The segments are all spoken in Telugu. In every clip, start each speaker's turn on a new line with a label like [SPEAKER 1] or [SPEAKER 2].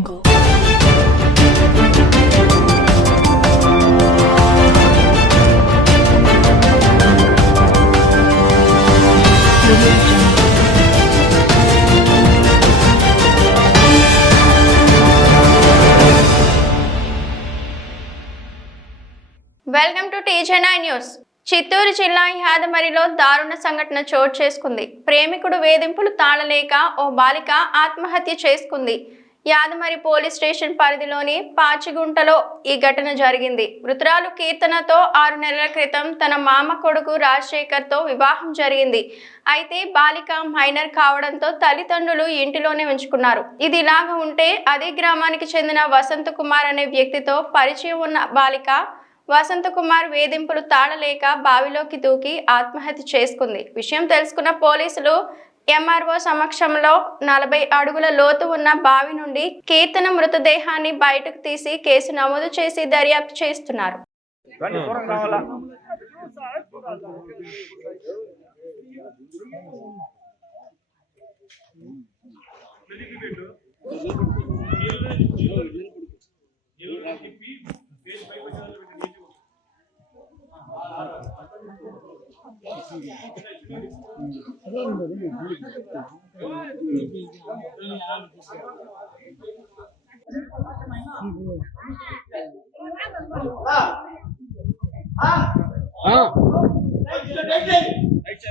[SPEAKER 1] jungle.
[SPEAKER 2] వెల్కమ్ టు టీజెన్ఐ న్యూస్ చిత్తూరు జిల్లా యాదమరిలో దారుణ సంఘటన చోటు చేసుకుంది. ప్రేమికుడు వేధింపులు తాళలేక ఓ బాలిక ఆత్మహత్య చేసుకుంది. యాదమరి పోలీస్ స్టేషన్ పరిధిలోని పాచిగుంటలో ఈ ఘటన జరిగింది. మృతురాలు కీర్తనతో ఆరు నెలల క్రితం తన మామ కొడుకు రాజశేఖర్తో వివాహం జరిగింది. అయితే బాలిక మైనర్ కావడంతో తల్లిదండ్రులు ఇంటిలోనే ఉంచుకున్నారు. ఇది ఇలాగ ఉంటే అదే గ్రామానికి చెందిన వసంత కుమార్ అనే వ్యక్తితో పరిచయం ఉన్న బాలిక వసంత కుమార్ వేధింపులు తాళలేక బావిలోకి దూకి ఆత్మహత్య చేసుకుంది. విషయం తెలుసుకున్న పోలీసులు ఎంఆర్ఓ సమక్షంలో నలభై అడుగుల లోతు ఉన్న బావి నుండి కీర్తన మృతదేహాన్ని బయటకు తీసి కేసు నమోదు చేసి దర్యాప్తు చేస్తున్నారు.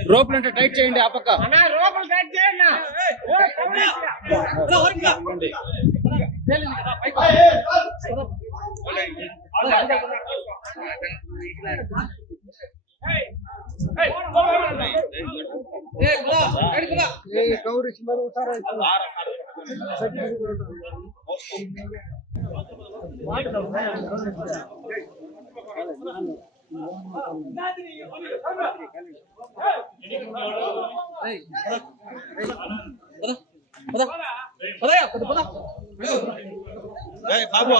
[SPEAKER 3] రోపులు అంటే టైట్ చేయండి ఆ పక్క రోపులు టైట్ చేయండి ಗೌರಿಸ್ ಮೇಲೆ ಉಸಾರ ಬಾಬು ಬಾಬು